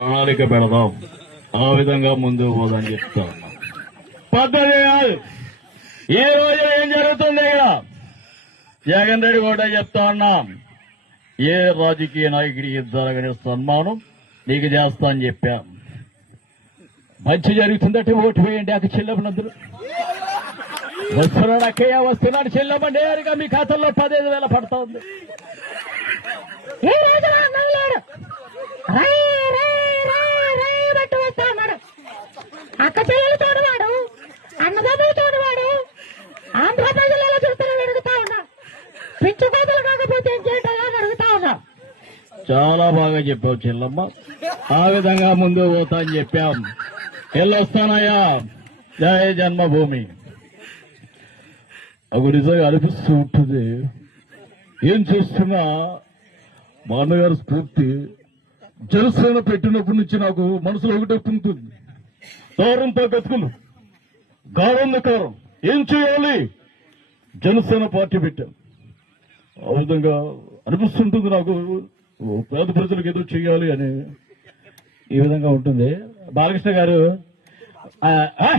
ప్రణాళిక పెడదాం. ఆ విధంగా ముందుకు పోదని చెప్తా ఉన్నా. పద్ధతి కాదు ఈ రోజు ఏం జరుగుతుంది ఇక్కడ? జగన్ రెడ్డి కూడా చెప్తా ఉన్నాం. ఏ రాజకీయ నాయకుడికి జరగని సన్మానం నీకు చేస్తా అని చెప్పాం. మంచి జరుగుతుందంటే ఓటు వేయండి అక్క చెల్లెమ్మలందరూ. వస్తున్నాడు అక్కయ్య వస్తున్నాడు చెల్లెమ్మ నేరుగా మీ ఖాతాల్లో పదిహేను వేల పడతా అక్క చెల్లెలు తోడవాడు అన్నదమ్ములు తోడవాడు ఆంధ్ర ప్రజలు ఎలా అడుగుతా ఉన్నా. పిచ్చు కోతలు కాకపోతే ఏం చేయటం అడుగుతా ఉన్నా. చాలా బాగా చెప్పావు చెల్లమ్మ. ఆ విధంగా ముందు పోతా అని చెప్పాం. వెళ్ళొస్తానయ్యా జయ జన్మభూమి. అవి నిజంగా అనిపిస్తూ ఉంటుంది. ఏం చేస్తున్నా? మా అన్నగారు స్ఫూర్తి. జనసేన పెట్టినప్పటి నుంచి నాకు మనసులో ఒకటే ఉంటుంది గౌరవంతో బతుకులు కారం కారం. ఏం చేయాలి? జనసేన పార్టీ పెట్టాం. ఆ విధంగా అనిపిస్తుంటుంది నాకు. పేద ప్రజలకు ఎదురు చేయాలి అని ఈ విధంగా ఉంటుంది. బాలకృష్ణ గారు Ha ha ha!